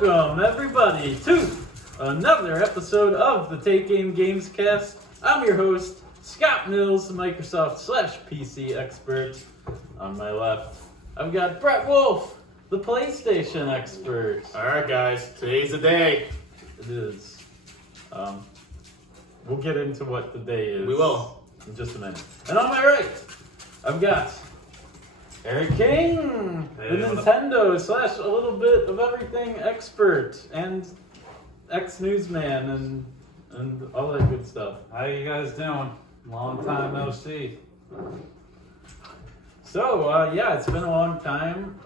Welcome, everybody, to another episode of the Take Game Gamescast. I'm your host, Scott Mills, Microsoft/PC expert. On my left, I've got Brett Wolf, the PlayStation expert. Alright guys, today's the day. It is. We'll get into what the day is. We will. In just a minute. And on my right, I've got Eric King, the Nintendo / a little bit of everything expert and ex-newsman and all that good stuff. How you guys doing? Long time no see. So, yeah, it's been a long time.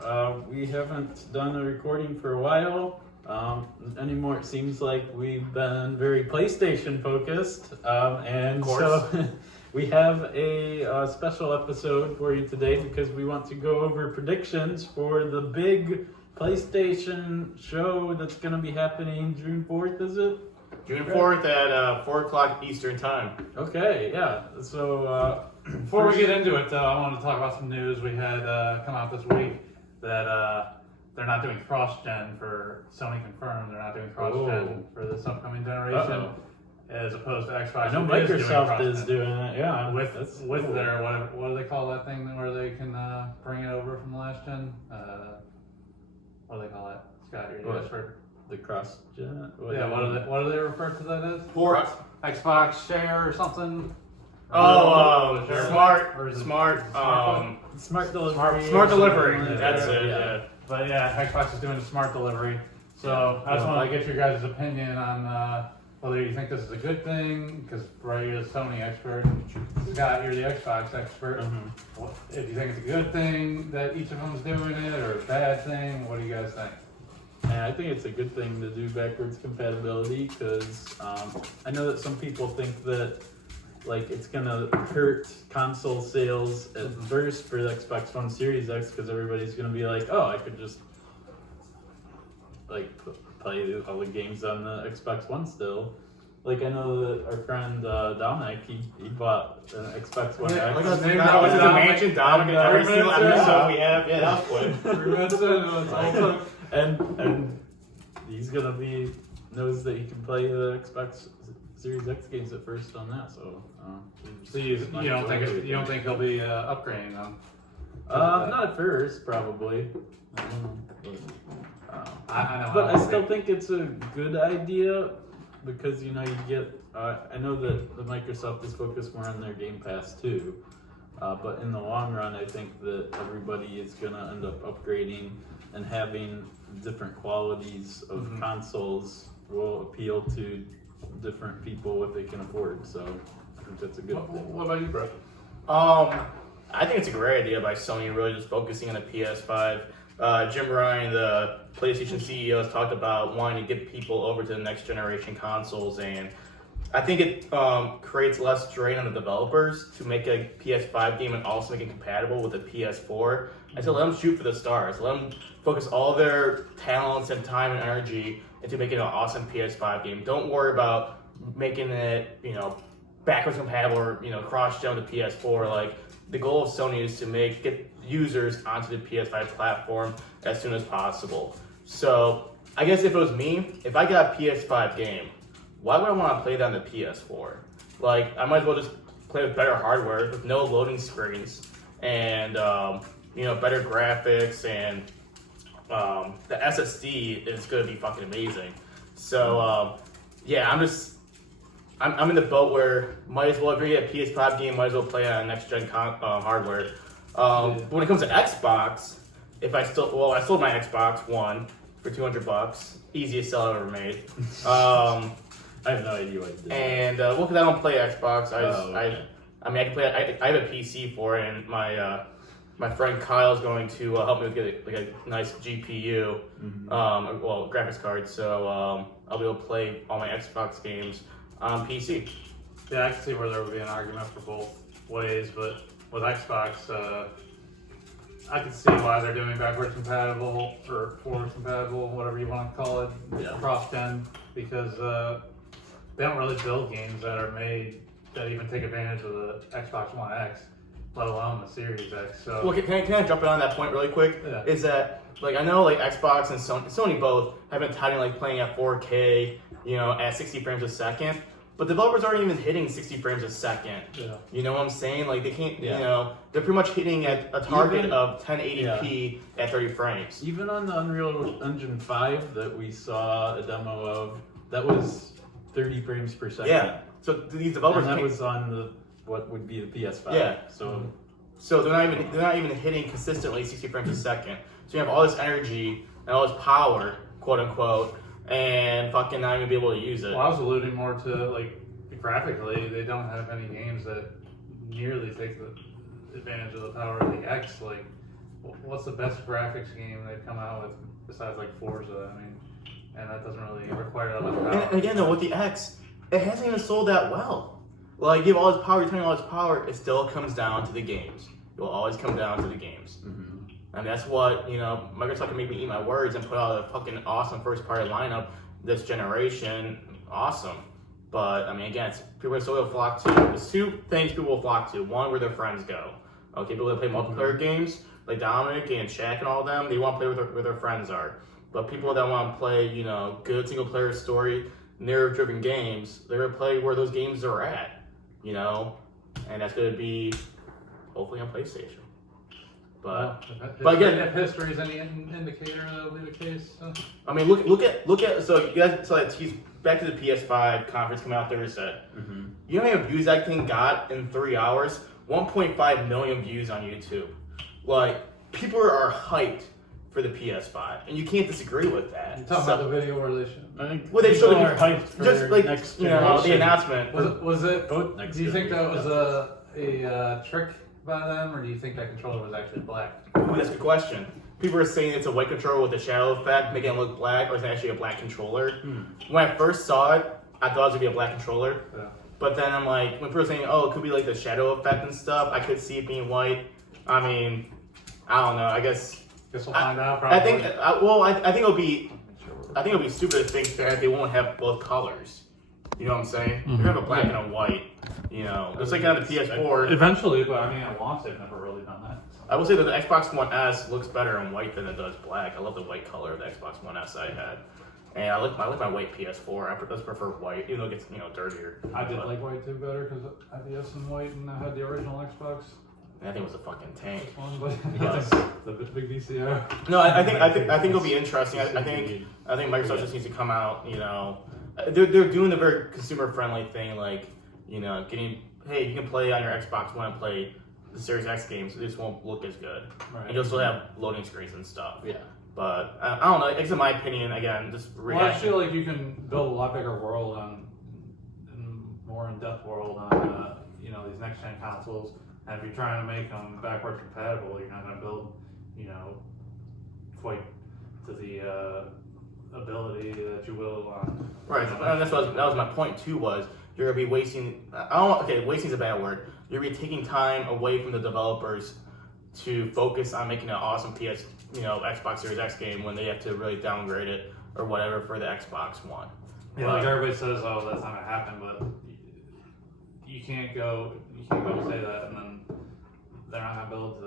We haven't done a recording for a while. Anymore, it seems like we've been very PlayStation focused. And so we have a special episode for you today because we want to go over predictions for the big PlayStation show that's going to be happening June 4th, is it? June 4th at 4 o'clock Eastern Time. Okay, yeah. So, Before we get into it, though, I wanted to talk about some news we had come out this week that they're not doing cross-gen for Sony confirmed. They're not doing cross-gen for this upcoming generation, as opposed to Xbox. I know Microsoft is doing it. Yeah, with their what do they call that thing where they can bring it over from the last gen? What do they call that? Scott, you're the expert. The cross-gen. Yeah, what do they refer to that as? Port. Xbox Share or something. Smart delivery. Smart delivery. That's it. Yeah. But yeah, Xbox is doing a smart delivery. So I just wanted to get your guys' opinion on whether you think this is a good thing, because Ray is Sony expert, Scott, you're the Xbox expert. Mm-hmm. If you think it's a good thing that each of them is doing it, or a bad thing, what do you guys think? And I think it's a good thing to do backwards compatibility because I know that some people think that it's gonna hurt console sales at first for the Xbox One Series X because everybody's gonna be like, oh, I could just play all the games on the Xbox One still. I know that our friend Dominic, he bought an Xbox One X. What's his mansion? Dominic, every single episode we have. Yeah, that was quick. And he's gonna knows that he can play the Xbox Series X games at first on that, so you don't think he'll be upgrading them? Not at first, probably. I don't know. But I still think it's a good idea because you get. I know that the Microsoft is focused more on their Game Pass too, but in the long run, I think that everybody is gonna end up upgrading and having different qualities of consoles will appeal to different people what they can afford. So I think that's a good thing. What about you, Brett? I think it's a great idea by Sony really just focusing on the PS5. Jim Ryan, the PlayStation CEO, has talked about wanting to get people over to the next generation consoles, and I think it creates less strain on the developers to make a PS5 game and also make it compatible with a PS4. I said let them shoot for the stars. Let them focus all their talents and time and energy into making an awesome PS5 game. Don't worry about making it, backwards compatible or, cross-gen with the PS4. The goal of Sony is to get users onto the PS5 platform as soon as possible. So, I guess if it was me, if I got a PS5 game, why would I want to play that on the PS4? I might as well just play with better hardware with no loading screens and, better graphics, and the SSD is going to be fucking amazing. So, I'm in the boat where might as well, if you get a PS5 game, might as well play it on next-gen hardware. But when it comes to Xbox, I sold my Xbox One for $200. Easiest sell I've ever made. I have no idea what you did. And because I don't play Xbox, I can play. I have a PC for it, and my friend Kyle's going to help me get a nice GPU, graphics card. So I'll be able to play all my Xbox games on PC. Yeah, I can see where there would be an argument for both ways, but with Xbox, I can see why they're doing backwards compatible or forward compatible, whatever you want to call it, cross-gen, because they don't really build games that are made that even take advantage of the Xbox One X, let alone the Series X. So, can I jump in on that point really quick? Yeah. Is that like I know like Xbox and Sony both have been touting like playing at 4K, you know, at 60 frames a second. But developers aren't even hitting 60 frames a second. Yeah. You know what I'm saying? Like they can't, you know, they're pretty much hitting at a target of 1080p at 30 frames. Even on the Unreal Engine 5 that we saw a demo of, that was 30 frames per second. Yeah. So these developers, and that was on the what would be the PS5. Yeah. So they're not even hitting consistently 60 frames a second. So you have all this energy and all this power, quote unquote, and fucking not even be able to use it. Well, I was alluding more to like graphically, they don't have any games that nearly take the advantage of the power of the X. Like, what's the best graphics game they've come out with besides like Forza? I mean, and that doesn't really require that much power. And again, though, with the X, it hasn't even sold that well. Like, you give all this power, you're turning all this power, it still comes down to the games. It will always come down to the games. Mm-hmm. And that's what, you know, Microsoft can make me eat my words and put out a fucking awesome first-party lineup this generation. Awesome. But, I mean, again, people still will flock to. There's two things people will flock to. One, where their friends go. Okay, people that play multiplayer games, like Dominic and Shaq and all of them, they want to play where their friends are. But people that want to play, you know, good single-player story, narrative-driven games, they're going to play where those games are at. You know, and that's going to be hopefully on PlayStation. But again, if history is any indicator, that'll be the case. I mean, look at so you guys. So he's back to the PS5 conference coming out Thursday. Mm-hmm. You know how many views that thing got in 3 hours? 1.5 million views on YouTube. Like, people are hyped for the PS5, and you can't disagree with that. You talking about the video where they should? I think well, they showed are hyped for just like next you know the announcement. Was it? Both next do you think that was a trick by them, or do you think that controller was actually black? Ooh, that's a good question. People are saying it's a white controller with a shadow effect, making it look black, or is it actually a black controller? When I first saw it, I thought it was gonna be a black controller. Yeah. But then I'm like, when people are saying, "Oh, it could be like the shadow effect and stuff," I could see it being white. I mean, I don't know. I guess we'll find out. Probably. I think it'll be stupid to think that they won't have both colors. You know what I'm saying? Mm-hmm. They're gonna have a black and a white. You know, just like on the PS4. Eventually, but I mean, at launch they've never really done that. I will say that the Xbox One S looks better in white than it does black. I love the white color of the Xbox One S I had. And I like my white PS4. I just prefer white, even though it gets dirtier. I did like white too better because I had the S in white and I had the original Xbox. I think it was a fucking tank. Yes. The big DCO. No, I think it'll be interesting. I think Microsoft just needs to come out. You know, they're doing the very consumer friendly thing, like you can play on your Xbox One and play the Series X games. They just won't look as good, right. And you'll still have loading screens and stuff. Yeah. But I don't know. It's in my opinion. Again, just reaction. Well, I feel like you can build a lot bigger world more in-depth world on these next-gen consoles. And if you're trying to make them backwards compatible, you're not going to build, quite to the ability that you will on. Right, and that was my point too. Was you're going to be wasting. Wasting is a bad word. You're going to be taking time away from the developers to focus on making an awesome Xbox Series X game when they have to really downgrade it or whatever for the Xbox One. Yeah, like everybody says, oh, that's not going to happen, but you can't go and say that, and then they're not going to build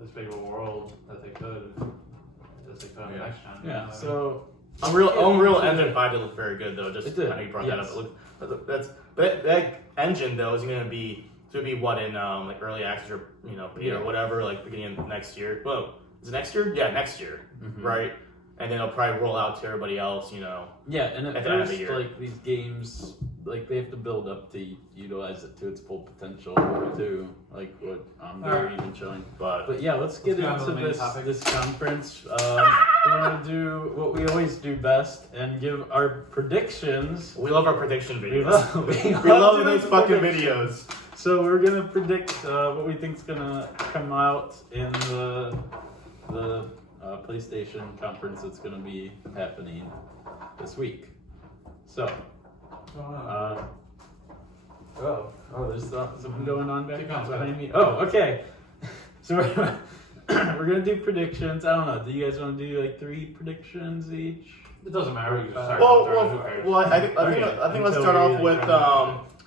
this big of a world that they could on the next gen. Yeah. So Unreal Engine 5 did look very good though. Just kind of you brought yes. that up. But that engine though is going to be what in like early access or beta or whatever, like beginning of next year. Well, is it next year? Yeah, next year, right? And then it'll probably roll out to everybody else, Yeah, and at first, like these games, like they have to build up to utilize it to its full potential too, like what they're even showing. But yeah, let's get into this conference. We're gonna do what we always do best and give our predictions. We love our prediction videos. We love those fucking videos. So we're gonna predict what we think's gonna come out in the PlayStation conference that's going to be happening this week. So, there's something going on back behind me. Oh, okay. So we're going to do predictions. I don't know. Do you guys want to do like 3 predictions each? It doesn't matter. You just start I think let's start off with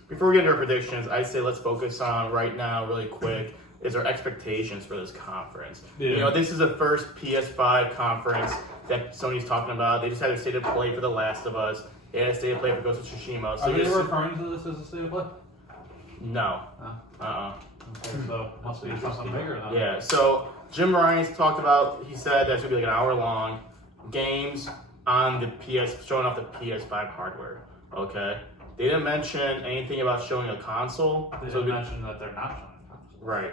before we get into our predictions. I say let's focus on right now, really quick. is our expectations for this conference. Yeah. You know, this is the first PS5 conference that Sony's talking about. They just had a state of play for The Last of Us. They had a state of play for Ghost of Tsushima. So Are you referring to this as a state of play? No. Okay, so it must be something bigger then. Yeah, so Jim Ryan's talked about, he said that's going to be like an hour long games on the showing off the PS5 hardware. Okay? They didn't mention anything about showing a console. They didn't mention that they're not showing a console. Right.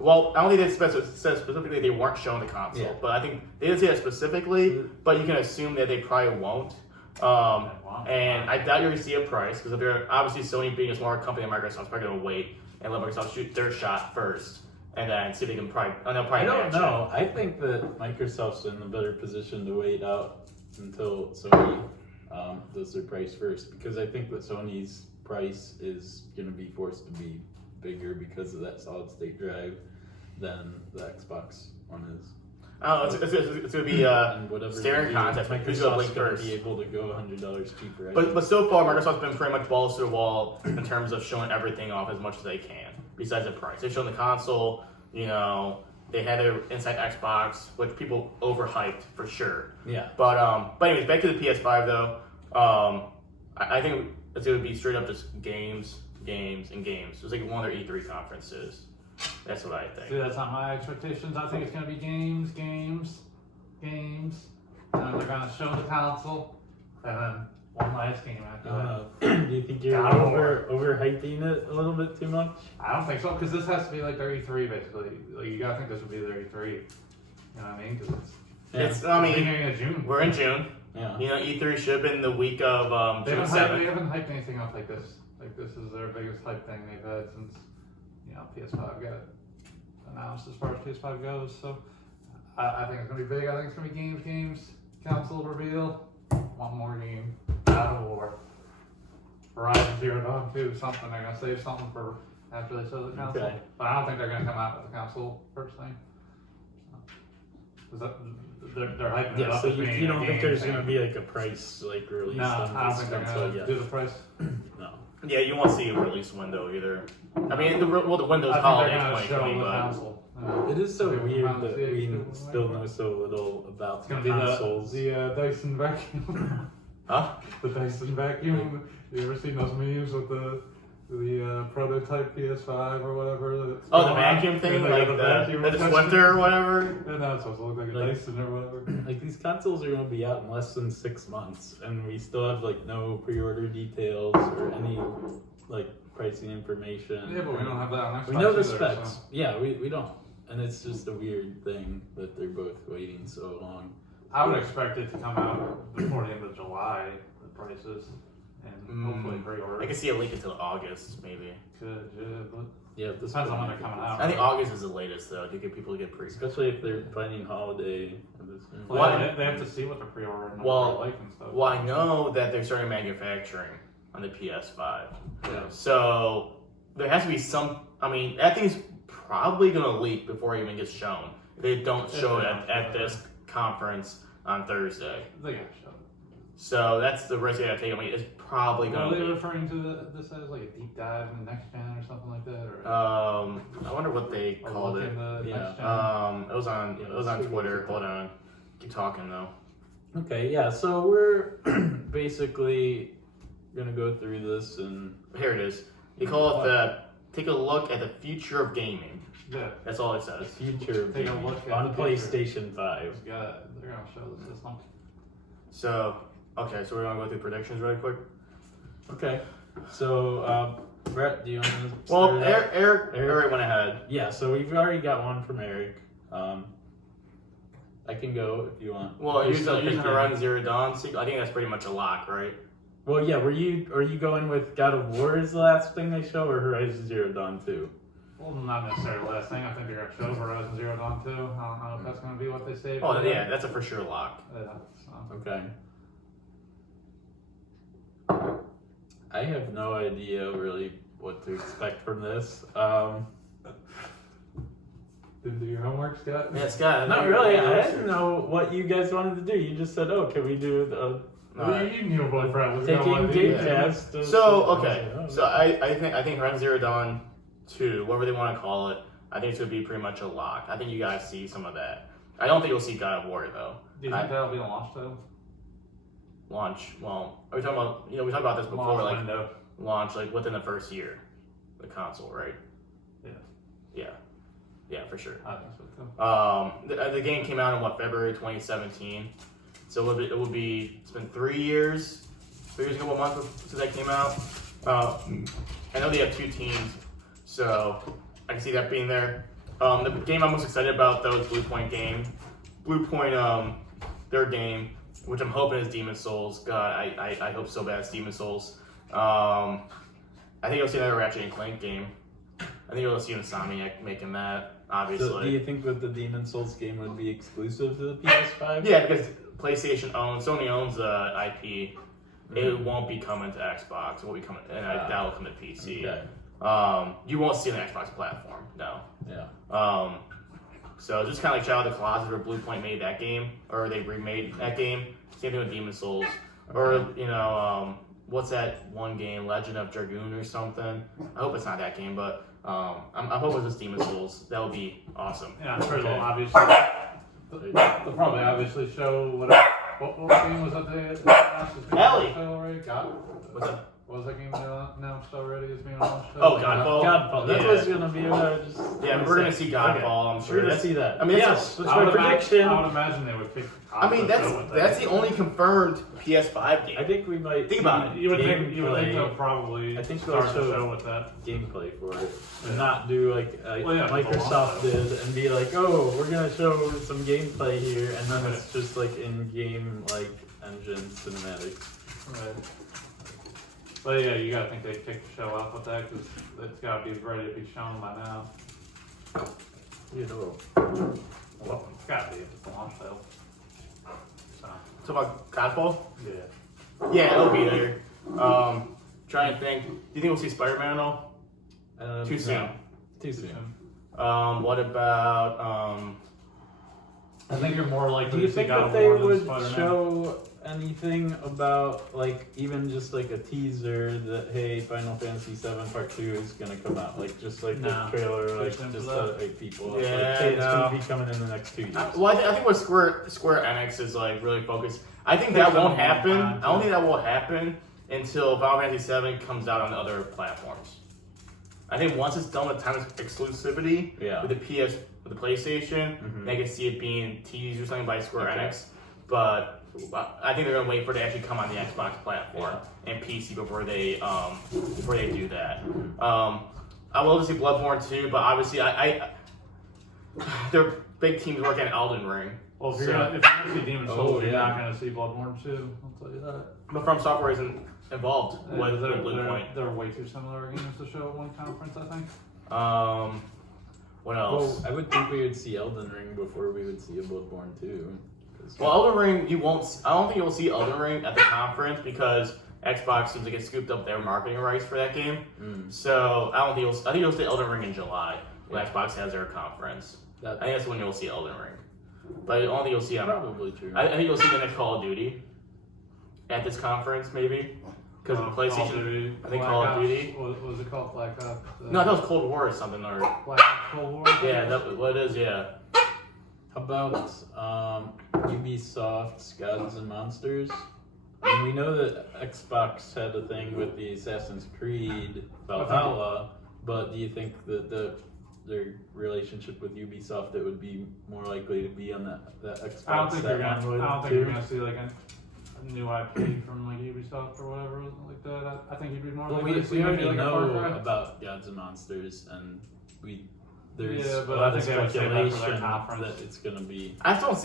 Well, I don't think they said specifically they weren't showing the console, but I think they didn't say that specifically, but you can assume that they probably won't. And I doubt you're going to see a price, because if they're obviously Sony being a smaller company than Microsoft's probably going to wait and let Microsoft shoot their shot first, and then see if they can probably. I don't know. I think that Microsoft's in a better position to wait out until Sony does their price first, because I think that Sony's price is going to be forced to be bigger because of that solid state drive than the Xbox One is. Oh, it's going to be staring contest. Who's going to blink first? Be able to go $100 cheaper. But so far, Microsoft's been pretty much balls to the wall in terms of showing everything off as much as they can. Besides the price, they've shown the console. You know, they had their Inside Xbox, which people overhyped for sure. Yeah. But anyways, back to the PS5 though. I think it's going to be straight up just games, and games. It's like one of their E3 conferences. That's what I think. See, that's not my expectations. I think it's going to be games. And then they're going to show the console, and then one last game after that. Do you think you're overhyping it a little bit too much? I don't think so, because this has to be like their E3 basically. Like, you gotta think this would be their E3. You know what I mean? Because it's beginning of June. We're in June. Yeah. You know, E3 should have been the week of June 7th. They haven't hyped anything up like this. Like, this is their biggest hype thing they've had since, you know, PS5 got announced as far as PS5 goes. So I think it's gonna be big. I think it's gonna be games, console reveal, one more game, God of War, Horizon Zero Dawn 2, something. They're gonna save something for after they show the console. Okay. But I don't think they're gonna come out with the console first thing. They're hyping it up. So as being you a don't think game there's thing. gonna be like a price like release? No, on I don't this think they're console gonna yet? do the price. No. Yeah, you won't see a release window either. I mean, the window's I think holiday they're gonna show 2020, the but console. It is so Maybe weird around that the we age, still know so little about It's gonna the be consoles. the Dyson vacuum. huh? The Dyson vacuum. You ever seen those memes with the prototype PS5 or whatever? That's Oh, the going vacuum on? thing, Yeah, like the vacuum the attachment. Swifter or whatever. Yeah, no, it's supposed to look like a Like- Dyson or whatever. Like these consoles are gonna be out in less than 6 months, and we still have like no pre-order details or any like pricing information. Yeah, but we don't have that on Xbox We know the either, specs. so. Yeah, we don't, and it's just a weird thing that they're both waiting so long. I would expect it to come out before the end of July, the prices, and hopefully pre-order. I can see a leak until August, maybe. Could, yeah, but Yeah, this depends on when they're coming out. I think August is the latest, though, to get people to get pre. especially if they're finding holiday. Well, Why- they have to see what the pre-order numbers Well, are like and stuff. Well, I know that they're starting manufacturing on the PS5. Yeah. So there has to be some. I mean, that thing's probably going to leak before it even gets shown. If they don't show it at this conference on Thursday. They got shown. So that's the risk they got to take. I mean, it's probably Are going they to leak. referring to this as like a deep dive in the next gen or something like that? Or I wonder what they a called look it. in the Yeah. next gen? It was on Yeah, it was let's on figure Twitter. it out. Hold on, keep talking though. Okay, yeah. So we're basically gonna go through this and Here it is. They call it the take a look at the future of gaming. Yeah. That's all it says. future of Take a gaming look at on the future. PlayStation 5. They're gonna show the system. So okay, so we're gonna go through predictions really quick. Okay. So Brett, do you want to? Well, start it out? Eric went ahead. Yeah. So we've already got one from Eric. I can go if you want. Well, You're using still thinking. Horizon Zero Dawn sequel, I think that's pretty much a lock, right? Well, yeah. Are you going with God of War as the last thing they show, or Horizon Zero Dawn 2? Well, not necessarily the last thing. I think they're gonna show Horizon Zero Dawn 2. I don't know if that's gonna be what they say. Oh yeah, that's a for sure lock. Yeah, so. Okay. I have no idea really what to expect from this. Didn't do your homework, Scott? Yeah, Scott. Not really. I didn't know what you guys wanted to do. You just said, "Oh, can we do Well, you knew what Brett was taking going to do. Gamecast?" So okay, so I think Horizon Zero Dawn 2, whatever they want to call it, I think it's going to be pretty much a lock. I think you guys see some of that. I don't think you'll see God of War though. Do you think that'll be a launch title? Launch. Well, are we talking about? We talked about this before. Launch window. Launch within the first year, the console, right? Yeah, for sure. I think so too. The game came out in February 2017. So it's been 3 years, a couple months since that came out. I know they have 2 teams, so I can see that being there. The game I'm most excited about though is Bluepoint game. Bluepoint, their game, which I'm hoping is Demon Souls. God, I hope so bad it's Demon Souls. I think you'll see another Ratchet and Clank game. I think you'll see Insomniac making that, obviously. So do you think that the Demon Souls game would be exclusive to the PS5? Yeah, because Sony owns the IP. It won't be coming to Xbox. It won't be coming, and that will come to PC. Okay. You won't see it on the Xbox platform, no. Yeah. So just kind of like Shadow of the Colossus, where Bluepoint made that game, or they remade that game. Same thing with Demon Souls, or what's that one game, Legend of Dragoon or something? I hope it's not that game, but I'm hoping it's Demon Souls. That would be awesome. Yeah, I'm sure they'll obviously. They'll probably obviously show what game was that they announced as being Ellie. already? What's that? What was that game announced already as being launched? Oh, Godfall. Godfall. That was gonna be what I just. We're gonna see Godfall. I'm sure. We're gonna see that. I mean, yes, that's my I prediction. would imagine they would pick. that's the only confirmed PS5 game. I think we might. Think about it. You would think they'll probably. I think start they'll the show with that gameplay for it, Yeah. and not do like Microsoft did, and be like, oh, we're gonna show some gameplay here, and then it's just like in-game like engine cinematics. Right. But yeah, you gotta think they kick the show off with that because it's gotta be ready to be shown by now. Well, it's gotta be if it's a launch title. So about Godfall? Yeah. Yeah, it'll be there. Trying to think. Do you think we'll see Spider-Man at all? Too soon. No. Too soon. What about I think you're more likely Do you to see think God that of they War than would Spider-Man. show anything about, like, even just like a teaser that, hey, Final Fantasy VII Part 2 is gonna come out? Like, just like No. the trailer, like, Too soon just for to that. like people. Like, Yeah, hey, it's no. gonna be coming in the next 2 years. well, I think what Square Enix is like really focused. I think Takes that won't them a long happen. time, I don't think that will happen until Final Fantasy VII comes out on the other platforms. I think once it's done with time exclusivity with the PlayStation, they can see it being teased or something by Square Enix. But I think they're gonna wait for it to actually come on the Xbox platform and PC before they do that. I will see Bloodborne too, but obviously their big teams working on Elden Ring. Well, if you're gonna see Demon Souls, you're not gonna see Bloodborne 2. I'll tell you that. But From Software isn't involved with Bluepoint. They're way too similar games to show at one conference, I think. What else? Well, I would think we would see Elden Ring before we would see a Bloodborne 2. Well, Elden Ring, you won't. I don't think you'll see Elden Ring at the conference because Xbox seems to get scooped up their marketing rights for that game. So I don't think I think you'll see Elden Ring in July when Xbox has their conference. I think that's when you'll see Elden Ring. But I don't think you'll see. Probably true. I think you'll see the next Call of Duty at this conference, maybe because of PlayStation. Call of Duty, I think Black Call of Ops. Duty. What was it called? Black Ops? No, I thought it was Cold War or something. Or Black Ops Cold War? yeah, that what it is. Yeah. How about Ubisoft's Gods and Monsters? I mean, we know that Xbox had a thing with the Assassin's Creed Valhalla, but do you think that their relationship with Ubisoft, it would be more likely to be on that Xbox? I don't think you're gonna see like a new IP from like Ubisoft or whatever like that. I think you'd be more Well, likely to see we already maybe like a Far know Cry. about Gods and Monsters, and there's but a lot I of think they would save that for their speculation conference. that it's gonna be. I just don't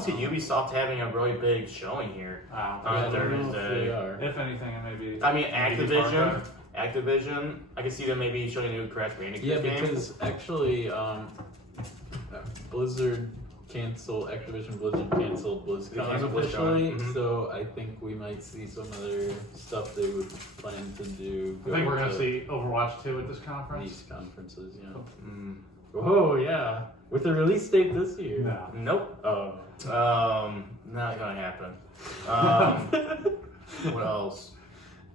see Ubisoft having a really big showing here. I on don't think I don't know if Thursday. they are. if anything, it may be. I mean, maybe Far Cry. Activision. I can see them maybe showing a new Crash Bandicoot Yeah, game. because actually, Activision Blizzard canceled BlizzCon officially, so I think we might see some other stuff they would plan to do. I think we're gonna see Overwatch 2 at this conference. These conferences, yeah. Mm. Oh yeah, with the release date this year. No. Nope. Oh. Not gonna happen. What else?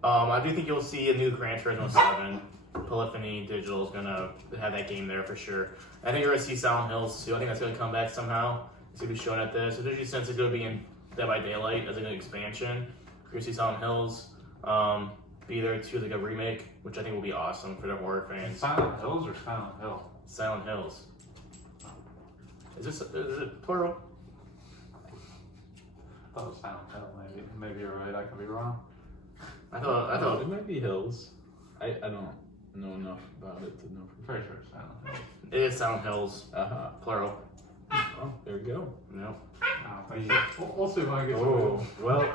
I do think you'll see a new Gran Turismo 7 Polyphony Digital is gonna have that game there for sure. I think you're gonna see Silent Hills too. I think that's gonna come back somehow. It's gonna be shown at this, especially since it's gonna be in Dead by Daylight as an expansion. You're gonna see Silent Hills be there too, like a remake, which I think will be awesome for the horror fans. Silent Hills or Silent Hill? Silent Hills. Is it plural? I thought it was Silent Hill. Maybe you're right. I could be wrong. I thought it might be Hills. I don't know enough about it to know. I'm pretty sure it's Silent Hill. it is Silent Hills, plural. Oh, there we go. No. We'll see if I get Oh, well,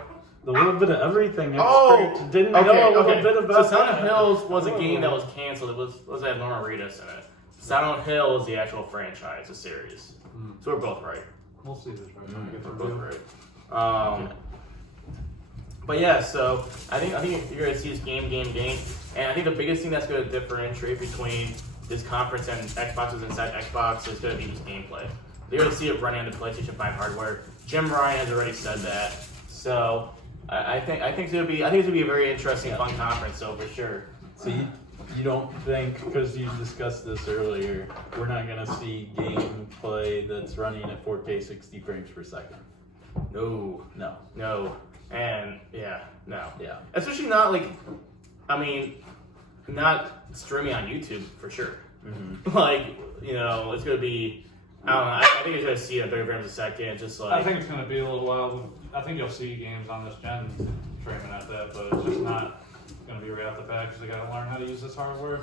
the little bit of everything Oh, expert didn't know a little bit about So Silent that. Hills was a game that was canceled. It was had Norman Reedus in it. Silent Hill is the actual franchise, the series. So we're both right. We'll see this right when we get to We're both review. right. But yeah, so I think you're gonna see this game, and I think the biggest thing that's gonna differentiate between this conference and Xboxes inside Xbox is gonna be just gameplay. You're gonna see it running on the PlayStation 5 hardware. Jim Ryan has already said that, so I think it's gonna be a very interesting, fun conference. So for sure. So you don't think, because you discussed this earlier, we're not gonna see gameplay that's running at 4K 60 frames per second? No. And no. Yeah. Especially not not streaming on YouTube for sure. It's gonna be. I don't know. I think it's gonna see at 30 frames a second. Just like I think it's going to be a little while. I think you'll see games on this gen streaming at that, but it's just not going to be right off the bat because they got to learn how to use this hardware.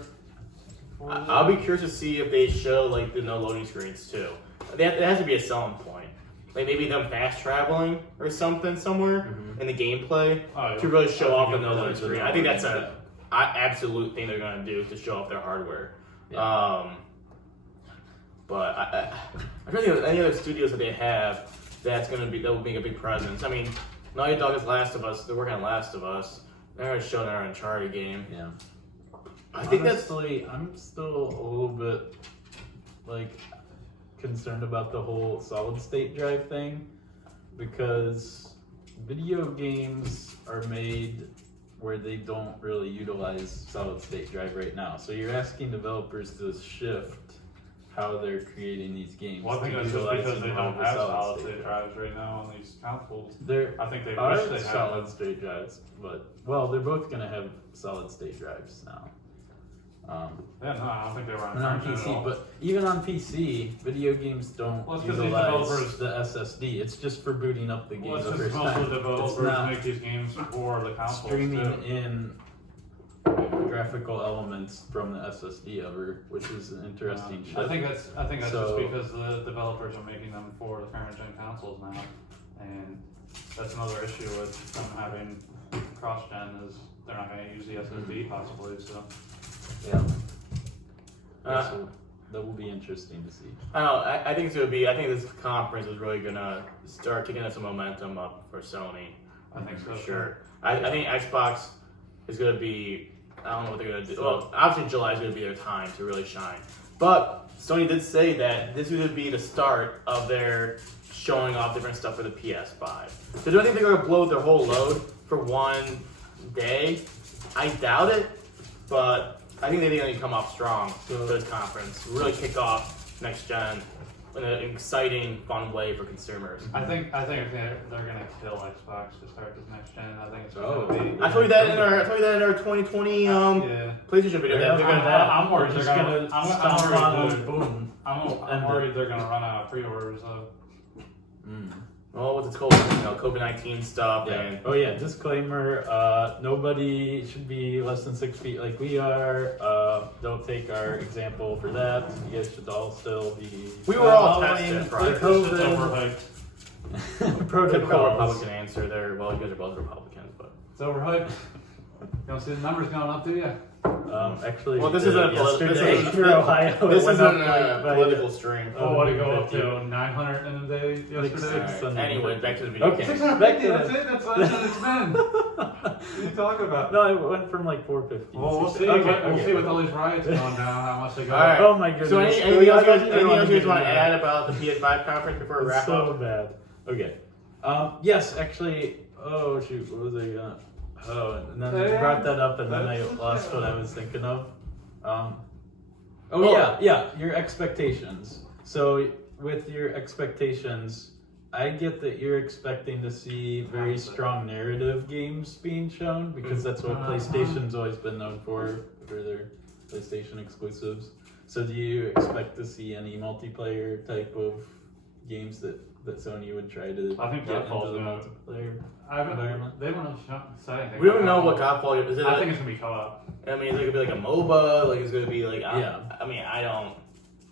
I'll be curious to see if they show the no loading screens too. It has to be a selling point. Like maybe them fast traveling or something somewhere in the gameplay to really show off the no loading screen. I think that's an absolute thing they're going to do to show off their hardware. Yeah. But I don't think there's any other studios that they have that will make a big presence. I mean, Naughty Dog is Last of Us. They're working on Last of Us. They're going to show their Uncharted game. Yeah. I think Honestly, I'm still a little bit concerned about the whole solid state drive thing, because video games are made where they don't really utilize solid state drive right now. So you're asking developers to shift how they're creating these games. Well, I think that's just because they don't have solid state drives right now on these consoles. I think they wish they had solid state drives, but they're both going to have solid state drives now. I don't think they were on PC, but even on PC, video games don't utilize the SSD. It's just for booting up the game the first time. Most of the developers make these games for the consoles. Streaming in graphical elements from the SSD over, which is an interesting shift. I think that's just because the developers are making them for the current gen consoles now, and that's another issue with them having cross gen is they're not going to use the SSD possibly. So so that will be interesting to see. I think it's gonna be. I think this conference is really gonna start kicking up some momentum up for Sony. I think so. For sure. I think Xbox is gonna be. I don't know what they're gonna do. Well, obviously July is gonna be their time to really shine. But Sony did say that this would be the start of their showing off different stuff for the PS5. So do I think they're gonna blow their whole load for one day? I doubt it, but I think they're going to come off strong for this conference. Really kick off next gen in an exciting, fun way for consumers. I think they're going to kill Xbox to start this next gen. I think it's going to be. I told you that in our 2020 PlayStation video. I'm worried they're going to. I'm worried they're going to run out of pre-orders though. Well, what's it called? COVID-19 stuff. Yeah. Disclaimer: nobody should be less than 6 feet like we are. Don't take our example for that. You guys should all still be. We were all tested, right? Overhyped. Typical Republican answer there. Well, you guys are both Republicans, but it's overhyped. You don't see the numbers going up, do you? Actually, well, this isn't a political stream. Oh, what did it go up to? 900 in a day yesterday? Anyway, back to the video. Okay. 650, that's it? That's what it's been. What are you talking about? No, it went from 450. Well, we'll see. We'll see with all these riots going down, how much they go. Right. Oh my goodness. So anything else you guys want to add about the PS5 conference before we wrap up? So bad. Okay. Yes, actually. Oh shoot, what was I gonna? Oh, and then I brought that up, and then I lost what I was thinking of. Your expectations. So with your expectations, I get that you're expecting to see very strong narrative games being shown because that's what PlayStation's always been known for their PlayStation exclusives. So do you expect to see any multiplayer type of games that Sony would try to I think get into Godfall's the gonna- multiplayer? They haven't really say anything. We don't know what Godfall is. I think it's gonna be co-op. I mean, is it gonna be like a MOBA? Like, it's gonna be like, Yeah. I mean, I don't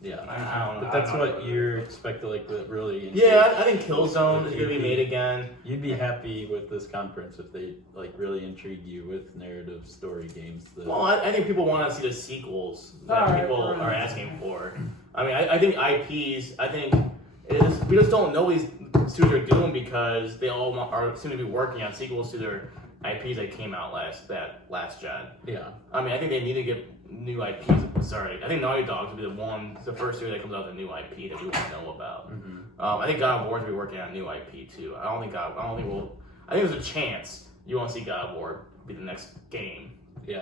Yeah, know. but that's what you're expecting, like the really. Yeah, I think Killzone is gonna be made again. You'd be happy with this conference if they like really intrigue you with narrative story games. Well, I think people want to see the sequels that people are asking for. I mean, I think IPs. I think we just don't know what these studios are doing because they all seem to be working on sequels to their IPs that came out last gen. Yeah. I mean, I think they need to get new IPs. Sorry, I think Naughty Dog will be the first studio that comes out with a new IP that we won't know about. Mm-hmm. I think God of War will be working on a new IP too. I think there's a chance you won't see God of War be the next game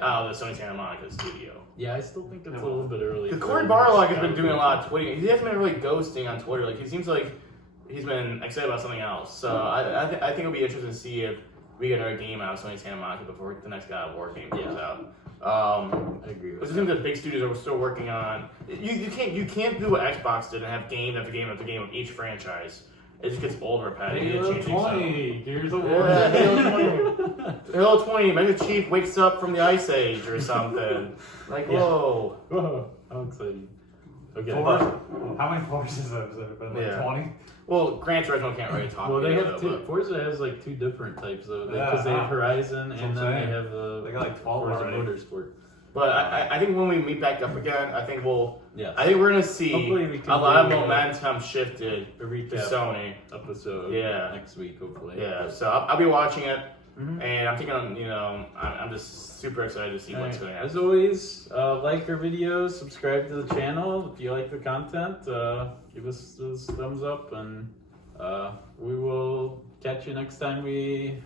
out of the Sony Santa Monica studio. Yeah, I still think it's a little bit early. Because Corey Barlog has been doing a lot of tweeting. He hasn't been really ghosting on Twitter. Like, he seems like he's been excited about something else. So I think it'll be interesting to see if we get another game out of Sony Santa Monica before the next God of War game comes out. I agree with it seems that big studios are still working on. You can't do what Xbox did and have game after game after game of each franchise. It just gets old, repetitive. Halo 20, Gears of War. Yeah, Halo 20. Halo 20. Maybe the Chief wakes up from the Ice Age or something. Like, whoa. Whoa, how exciting. Okay. How many Forces have there been? Like 20? Well, Gran Turismo can't really talk. Well, they have two. But Forza has like two different types though, because they have Horizon and then they have they got like 12 Forza already. Motorsport. But I think when we meet back up again, I think we're gonna see Hopefully we can a lot of do momentum shifted a to recap Sony. episode next week, hopefully. Yeah, so I'll be watching it, and I'm thinking, I'm just super excited to see what's going to happen. As always, like our videos, subscribe to the channel if you like the content. Give us those thumbs up, and we will catch you next time we